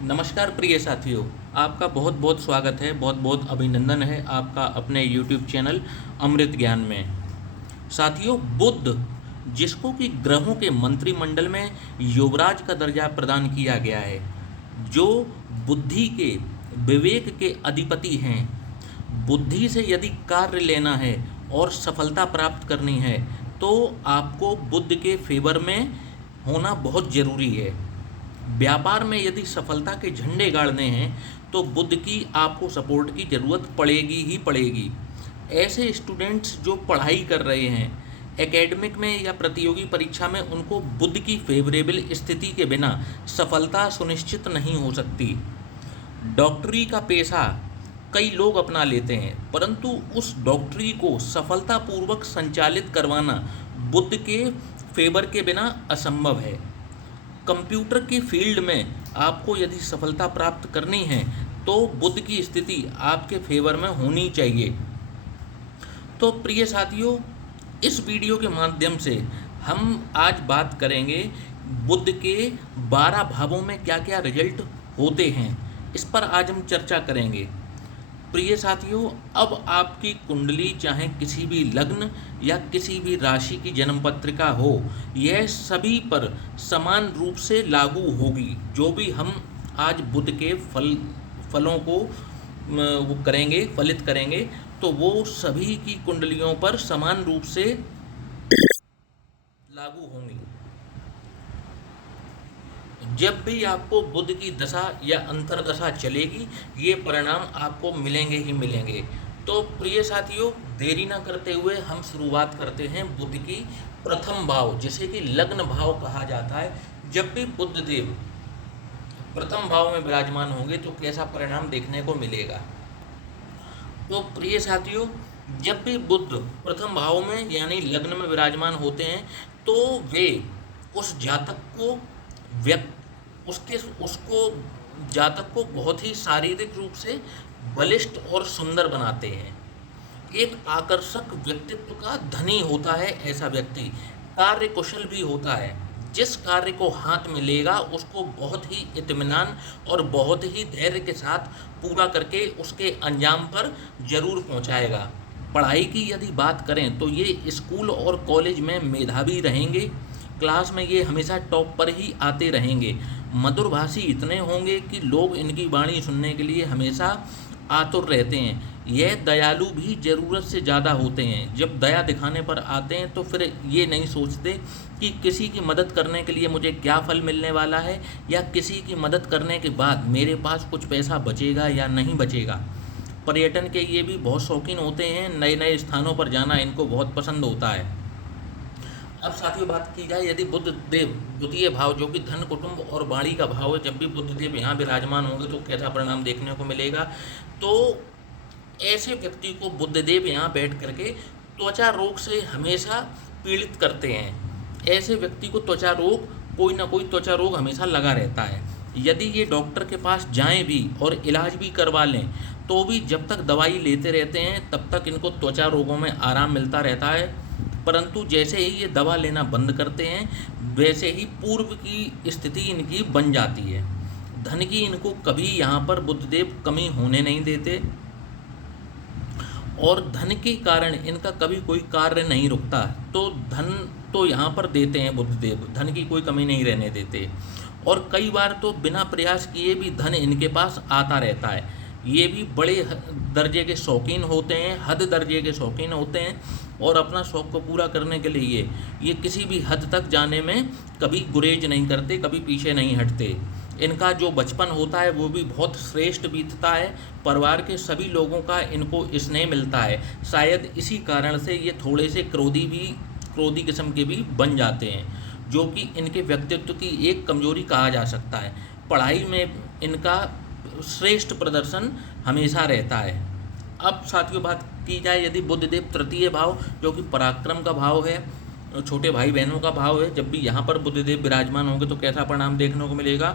नमस्कार प्रिय साथियों, आपका बहुत बहुत स्वागत है, बहुत बहुत अभिनंदन है आपका अपने YouTube चैनल अमृत ज्ञान में। साथियों, बुध जिसको कि ग्रहों के मंत्रिमंडल में युवराज का दर्जा प्रदान किया गया है, जो बुद्धि के विवेक के अधिपति हैं। बुद्धि से यदि कार्य लेना है और सफलता प्राप्त करनी है तो आपको बुध के फेवर में होना बहुत ज़रूरी है। व्यापार में यदि सफलता के झंडे गाड़ने हैं तो बुध की आपको सपोर्ट की ज़रूरत पड़ेगी ही पड़ेगी। ऐसे स्टूडेंट्स जो पढ़ाई कर रहे हैं एकेडमिक में या प्रतियोगी परीक्षा में, उनको बुध की फेवरेबल स्थिति के बिना सफलता सुनिश्चित नहीं हो सकती। डॉक्टरी का पेशा कई लोग अपना लेते हैं, परंतु उस डॉक्टरी को सफलतापूर्वक संचालित करवाना बुध के फेवर के बिना असंभव है। कंप्यूटर की फील्ड में आपको यदि सफलता प्राप्त करनी है तो बुध की स्थिति आपके फेवर में होनी चाहिए। तो प्रिय साथियों, इस वीडियो के माध्यम से हम आज बात करेंगे बुध के 12 भावों में क्या क्या रिजल्ट होते हैं, इस पर आज हम चर्चा करेंगे। प्रिय साथियों, अब आपकी कुंडली चाहे किसी भी लग्न या किसी भी राशि की जन्म पत्रिका हो, यह सभी पर समान रूप से लागू होगी। जो भी हम आज बुध के फलों को वो करेंगे, फलित करेंगे, तो वो सभी की कुंडलियों पर समान रूप से लागू होंगी। जब भी आपको बुध की दशा या अंतर्दशा चलेगी, ये परिणाम आपको मिलेंगे ही मिलेंगे। तो प्रिय साथियों, देरी ना करते हुए हम शुरुआत करते हैं बुध की प्रथम भाव, जिसे कि लग्न भाव कहा जाता है। जब भी बुध देव प्रथम भाव में विराजमान होंगे तो कैसा परिणाम देखने को मिलेगा। तो प्रिय साथियों, जब भी बुध प्रथम भाव में यानी लग्न में विराजमान होते हैं तो वे उस जातक को उसको जातक को बहुत ही शारीरिक रूप से बलिष्ठ और सुंदर बनाते हैं। एक आकर्षक व्यक्तित्व का धनी होता है ऐसा व्यक्ति, कार्य कुशल भी होता है। जिस कार्य को हाथ में लेगा उसको बहुत ही इत्मीनान और बहुत ही धैर्य के साथ पूरा करके उसके अंजाम पर जरूर पहुंचाएगा। पढ़ाई की यदि बात करें तो ये स्कूल और कॉलेज में मेधावी रहेंगे। क्लास में ये हमेशा टॉप पर ही आते रहेंगे। मधुरभाषी इतने होंगे कि लोग इनकी वाणी सुनने के लिए हमेशा आतुर रहते हैं। यह दयालु भी ज़रूरत से ज़्यादा होते हैं। जब दया दिखाने पर आते हैं तो फिर ये नहीं सोचते कि किसी की मदद करने के लिए मुझे क्या फल मिलने वाला है, या किसी की मदद करने के बाद मेरे पास कुछ पैसा बचेगा या नहीं बचेगा। पर्यटन के ये भी बहुत शौकीन होते हैं, नए नए स्थानों पर जाना इनको बहुत पसंद होता है। अब साथियों, बात की जाए यदि बुध देव द्वितीय भाव जो कि धन कुटुंब और वाणी का भाव है, जब भी बुध देव यहाँ विराजमान होंगे तो कैसा परिणाम देखने को मिलेगा। तो ऐसे व्यक्ति को बुध देव यहाँ बैठ करके त्वचा रोग से हमेशा पीड़ित करते हैं। ऐसे व्यक्ति को त्वचा रोग, कोई ना कोई त्वचा रोग हमेशा लगा रहता है। यदि ये डॉक्टर के पास जाएं भी और इलाज भी करवा लें तो भी जब तक दवाई लेते रहते हैं तब तक इनको त्वचा रोगों में आराम मिलता रहता है। परंतु जैसे ही ये दवा लेना बंद करते हैं वैसे ही पूर्व की स्थिति इनकी बन जाती है। धन की इनको कभी यहाँ पर बुधदेव कमी होने नहीं देते और धन के कारण इनका कभी कोई कार्य नहीं रुकता। तो धन तो यहाँ पर देते हैं बुधदेव, धन की कोई कमी नहीं रहने देते। और कई बार तो बिना प्रयास किए भी धन इनके पास आता रहता है। ये भी बड़े दर्जे के शौकीन होते हैं, हद दर्जे के शौकीन होते हैं, और अपना शौक़ को पूरा करने के लिए ये किसी भी हद तक जाने में कभी गुरेज नहीं करते, कभी पीछे नहीं हटते। इनका जो बचपन होता है वो भी बहुत श्रेष्ठ बीतता है। परिवार के सभी लोगों का इनको स्नेह मिलता है। शायद इसी कारण से ये थोड़े से क्रोधी किस्म के भी बन जाते हैं, जो कि इनके व्यक्तित्व की एक कमजोरी कहा जा सकता है। पढ़ाई में इनका श्रेष्ठ प्रदर्शन हमेशा रहता है। अब साथियों, बात की जाए यदि बुधदेव तृतीय भाव जो कि पराक्रम का भाव है, छोटे भाई बहनों का भाव है, जब भी यहाँ पर बुधदेव विराजमान होंगे तो कैसा परिणाम देखने को मिलेगा।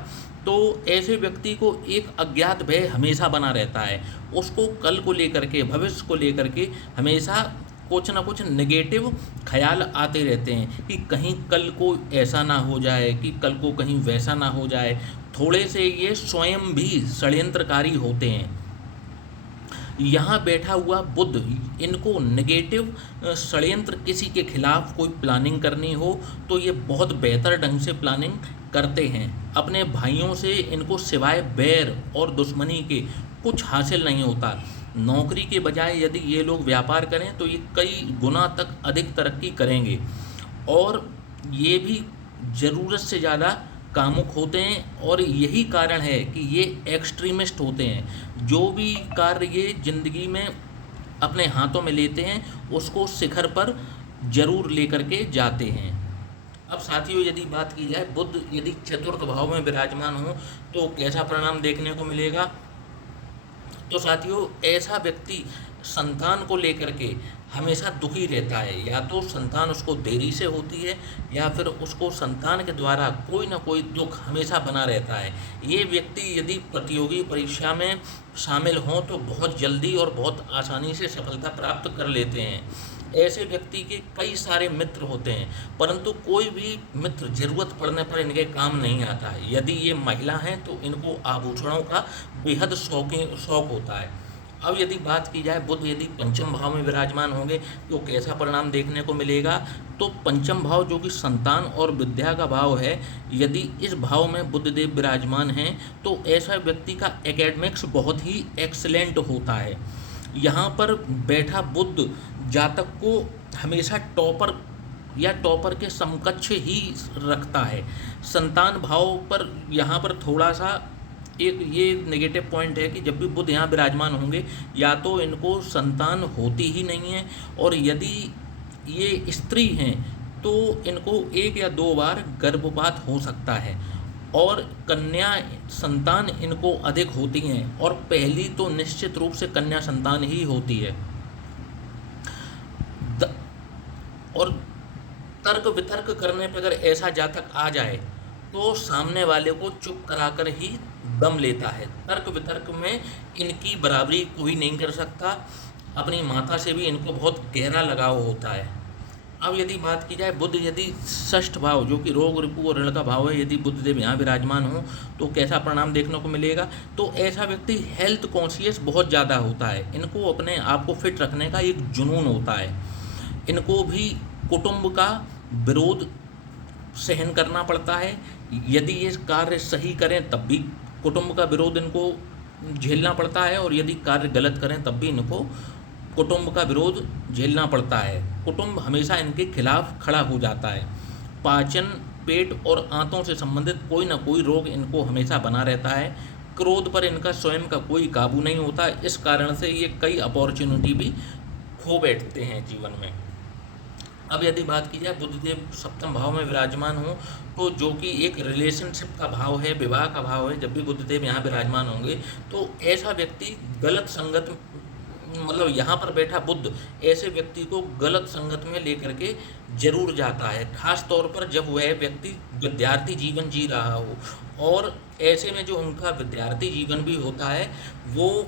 तो ऐसे व्यक्ति को एक अज्ञात भय हमेशा बना रहता है। उसको कल को लेकर के, भविष्य को लेकर के हमेशा कुछ ना कुछ नेगेटिव ख्याल आते रहते हैं कि कहीं कल को ऐसा ना हो जाए, कि कल को कहीं वैसा ना हो जाए। थोड़े से ये स्वयं भी षड्यंत्रकारी होते हैं। यहाँ बैठा हुआ बुध, इनको नेगेटिव षड्यंत्र किसी के खिलाफ कोई प्लानिंग करनी हो तो ये बहुत बेहतर ढंग से प्लानिंग करते हैं। अपने भाइयों से इनको सिवाय बैर और दुश्मनी के कुछ हासिल नहीं होता। नौकरी के बजाय यदि ये लोग व्यापार करें तो ये कई गुना तक अधिक तरक्की करेंगे, और ये भी ज़रूरत से ज़्यादा कामुक होते हैं। और यही कारण है कि ये एक्सट्रीमिस्ट होते हैं। जो भी कार्य ये ज़िंदगी में अपने हाथों में लेते हैं उसको शिखर पर जरूर लेकर के जाते हैं। अब साथियों, यदि बात की जाए बुध यदि चतुर्थ भाव में विराजमान हो तो कैसा परिणाम देखने को मिलेगा। तो साथियों, ऐसा व्यक्ति संतान को लेकर के हमेशा दुखी रहता है। या तो संतान उसको देरी से होती है या फिर उसको संतान के द्वारा कोई ना कोई दुख हमेशा बना रहता है। ये व्यक्ति यदि प्रतियोगी परीक्षा में शामिल हों तो बहुत जल्दी और बहुत आसानी से सफलता प्राप्त कर लेते हैं। ऐसे व्यक्ति के कई सारे मित्र होते हैं, परंतु कोई भी मित्र ज़रूरत पड़ने पर इनके काम नहीं आता है। यदि ये महिला हैं तो इनको आभूषणों का बेहद शौक होता है। अब यदि बात की जाए बुध यदि पंचम भाव में विराजमान होंगे तो कैसा परिणाम देखने को मिलेगा। तो पंचम भाव जो कि संतान और विद्या का भाव है, यदि इस भाव में बुधदेव विराजमान हैं तो ऐसा व्यक्ति का एकेडमिक्स बहुत ही एक्सीलेंट होता है। यहाँ पर बैठा बुध जातक को हमेशा टॉपर या टॉपर के समकक्ष ही रखता है। संतान भाव पर यहाँ पर थोड़ा सा एक ये नेगेटिव पॉइंट है कि जब भी बुध यहाँ विराजमान होंगे या तो इनको संतान होती ही नहीं है, और यदि ये स्त्री हैं तो इनको 1 या 2 बार गर्भपात हो सकता है, और कन्या संतान इनको अधिक होती हैं, और पहली तो निश्चित रूप से कन्या संतान ही होती है। और तर्क वितर्क करने पर अगर ऐसा जातक आ जाए तो सामने वाले को चुप कराकर ही दम लेता है। तर्क वितर्क में इनकी बराबरी कोई नहीं कर सकता। अपनी माता से भी इनको बहुत गहरा लगाव होता है। अब यदि बात की जाए बुध यदि षष्ठ भाव जो कि रोग रिपु और ऋण का भाव है, यदि बुधदेव यहाँ विराजमान हो तो कैसा परिणाम देखने को मिलेगा। तो ऐसा व्यक्ति हेल्थ कॉन्शियस बहुत ज़्यादा होता है। इनको अपने आप को फिट रखने का एक जुनून होता है। इनको भी कुटुंब का विरोध सहन करना पड़ता है। यदि ये कार्य सही करें तब भी कुटुंब का विरोध इनको झेलना पड़ता है, और यदि कार्य गलत करें तब भी इनको कुटुंब का विरोध झेलना पड़ता है। कुटुंब हमेशा इनके खिलाफ खड़ा हो जाता है। पाचन, पेट और आंतों से संबंधित कोई ना कोई रोग इनको हमेशा बना रहता है। क्रोध पर इनका स्वयं का कोई काबू नहीं होता। इस कारण से ये कई अपॉर्चुनिटी भी खो बैठते हैं जीवन में। अब यदि बात की जाए बुधदेव सप्तम भाव में विराजमान हो तो जो कि एक रिलेशनशिप का भाव है, विवाह का भाव है, जब भी बुधदेव यहाँ विराजमान होंगे तो ऐसा व्यक्ति गलत संगत, मतलब यहाँ पर बैठा बुध ऐसे व्यक्ति को गलत संगत में लेकर के जरूर जाता है। खास तौर पर जब वह व्यक्ति विद्यार्थी जीवन जी रहा हो, और ऐसे में जो उनका विद्यार्थी जीवन भी होता है वो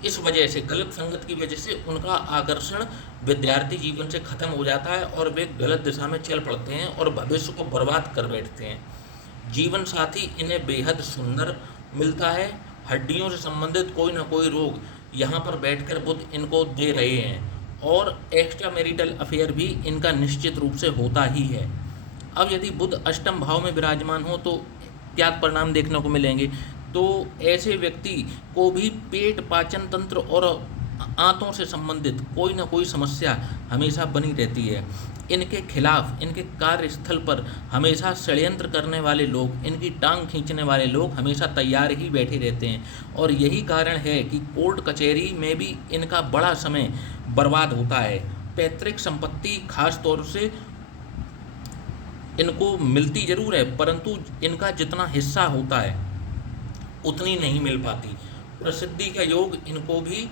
इस वजह से, गलत संगत की वजह से उनका आकर्षण विद्यार्थी जीवन से खत्म हो जाता है और वे गलत दिशा में चल पड़ते हैं और भविष्य को बर्बाद कर बैठते हैं। जीवन साथी इन्हें बेहद सुंदर मिलता है। हड्डियों से संबंधित कोई ना कोई रोग यहाँ पर बैठकर बुध इनको दे रहे हैं, और एक्स्ट्रा मैरिटल अफेयर भी इनका निश्चित रूप से होता ही है। अब यदि बुध अष्टम भाव में विराजमान हो तो क्या परिणाम देखने को मिलेंगे। तो ऐसे व्यक्ति को भी पेट, पाचन तंत्र और आंतों से संबंधित कोई ना कोई समस्या हमेशा बनी रहती है। इनके खिलाफ, इनके कार्यस्थल पर हमेशा षड्यंत्र करने वाले लोग, इनकी टांग खींचने वाले लोग हमेशा तैयार ही बैठे रहते हैं, और यही कारण है कि कोर्ट कचहरी में भी इनका बड़ा समय बर्बाद होता है। पैतृक संपत्ति खास तौर से इनको मिलती जरूर है, परंतु इनका जितना हिस्सा होता है उतनी नहीं मिल पाती। प्रसिद्धि का योग इनको भी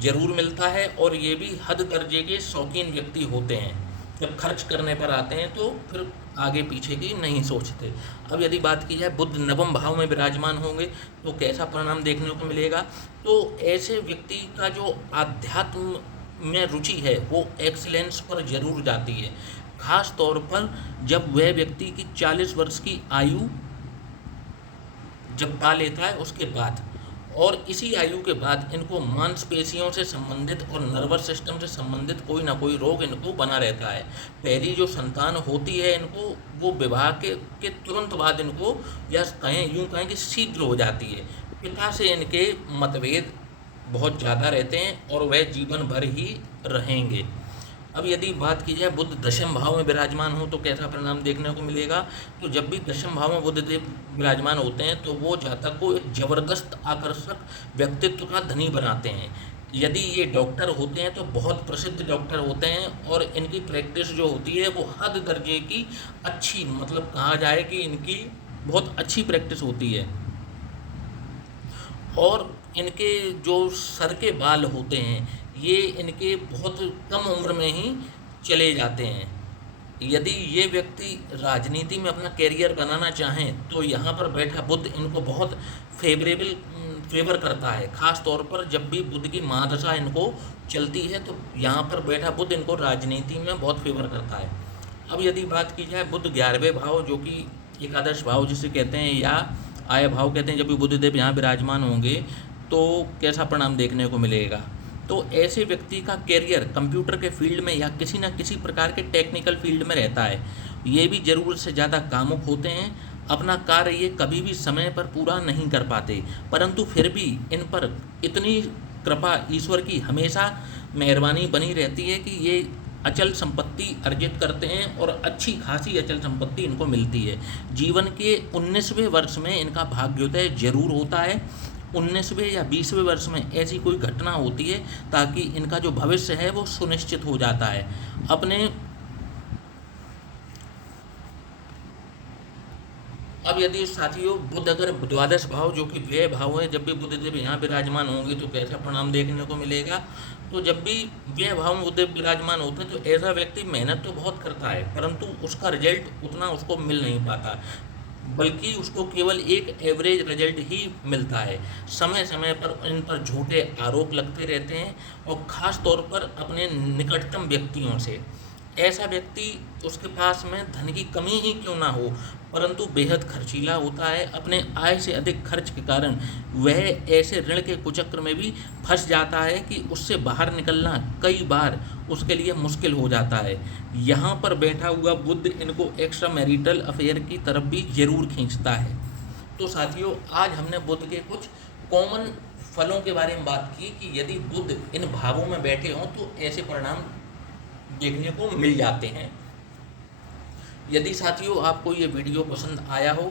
जरूर मिलता है, और ये भी हद दर्जे के शौकीन व्यक्ति होते हैं। जब खर्च करने पर आते हैं तो फिर आगे पीछे की नहीं सोचते। अब यदि बात की जाए बुध नवम भाव में विराजमान होंगे तो कैसा परिणाम देखने को मिलेगा। तो ऐसे व्यक्ति का जो आध्यात्म में रुचि है वो एक्सीलेंस पर जरूर जाती है। खास तौर पर जब वह व्यक्ति की 40 वर्ष की आयु जब पा लेता है उसके बाद, और इसी आयु के बाद इनको मांसपेशियों से संबंधित और नर्वस सिस्टम से संबंधित कोई ना कोई रोग इनको बना रहता है। पहली जो संतान होती है इनको, वो विवाह के तुरंत बाद इनको, या कहें यूँ कहें कि शीघ्र हो जाती है। पिता से इनके मतभेद बहुत ज़्यादा रहते हैं और वह जीवन भर ही रहेंगे। अब यदि बात की जाए बुध दशम भाव में विराजमान हो तो कैसा परिणाम देखने को मिलेगा, तो जब भी दशम भाव में बुध देव विराजमान होते हैं तो वो जातक को एक जबरदस्त आकर्षक व्यक्तित्व का धनी बनाते हैं। यदि ये डॉक्टर होते हैं तो बहुत प्रसिद्ध डॉक्टर होते हैं, और इनकी प्रैक्टिस जो होती है वो हद दर्जे की अच्छी, मतलब कहा जाए कि इनकी बहुत अच्छी प्रैक्टिस होती है। और इनके जो सर के बाल होते हैं ये इनके बहुत कम उम्र में ही चले जाते हैं। यदि ये व्यक्ति राजनीति में अपना कैरियर बनाना चाहें तो यहाँ पर बैठा बुध इनको बहुत फेवर करता है। खास तौर पर जब भी बुध की महादशा इनको चलती है तो यहाँ पर बैठा बुध इनको राजनीति में बहुत फेवर करता है। अब यदि बात की जाए बुध 11वें भाव जो कि एकादश भाव जिसे कहते हैं या आय भाव कहते हैं, जब भी बुधदेव यहाँ विराजमान होंगे तो कैसा परिणाम देखने को मिलेगा, तो ऐसे व्यक्ति का कैरियर कंप्यूटर के फील्ड में या किसी न किसी प्रकार के टेक्निकल फील्ड में रहता है। ये भी ज़रूरत से ज़्यादा कामुक होते हैं। अपना कार्य ये कभी भी समय पर पूरा नहीं कर पाते, परंतु फिर भी इन पर इतनी कृपा ईश्वर की हमेशा मेहरबानी बनी रहती है कि ये अचल संपत्ति अर्जित करते हैं और अच्छी खासी अचल संपत्ति इनको मिलती है। जीवन के 19वें वर्ष में इनका भाग्योदय जरूर होता है। 19वें या 20वें वर्ष में ऐसी कोई घटना होती है ताकि इनका जो भविष्य है वो सुनिश्चित हो जाता है। अब यदि साथियों बुध अगर द्वादश भाव जो कि व्यय भाव है, जब भी बुधदेव यहाँ विराजमान होंगे तो कैसा परिणाम देखने को मिलेगा, तो जब भी व्यय भाव में बुधदेव विराजमान होते हैं तो ऐसा व्यक्ति मेहनत तो बहुत करता है परंतु उसका रिजल्ट उतना उसको मिल नहीं पाता, बल्कि उसको केवल एक एवरेज रिजल्ट ही मिलता है। समय समय पर इन पर झूठे आरोप लगते रहते हैं और ख़ास तौर पर अपने निकटतम व्यक्तियों से। ऐसा व्यक्ति, उसके पास में धन की कमी ही क्यों ना हो, परंतु बेहद खर्चीला होता है। अपने आय से अधिक खर्च के कारण वह ऐसे ऋण के कुचक्र में भी फंस जाता है कि उससे बाहर निकलना कई बार उसके लिए मुश्किल हो जाता है। यहाँ पर बैठा हुआ बुध इनको एक्स्ट्रा मैरिटल अफेयर की तरफ भी जरूर खींचता है। तो साथियों, आज हमने बुध के कुछ कॉमन फलों के बारे में बात की कि यदि बुध इन भावों में बैठे हों तो ऐसे परिणाम देखने को मिल जाते हैं। यदि साथियों आपको ये वीडियो पसंद आया हो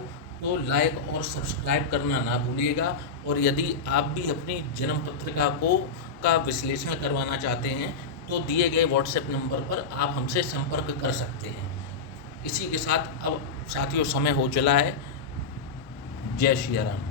तो लाइक और सब्सक्राइब करना ना भूलिएगा, और यदि आप भी अपनी जन्म पत्रिका का विश्लेषण करवाना चाहते हैं तो दिए गए व्हाट्सएप नंबर पर आप हमसे संपर्क कर सकते हैं। इसी के साथ अब साथियों समय हो चला है। जय श्री राम।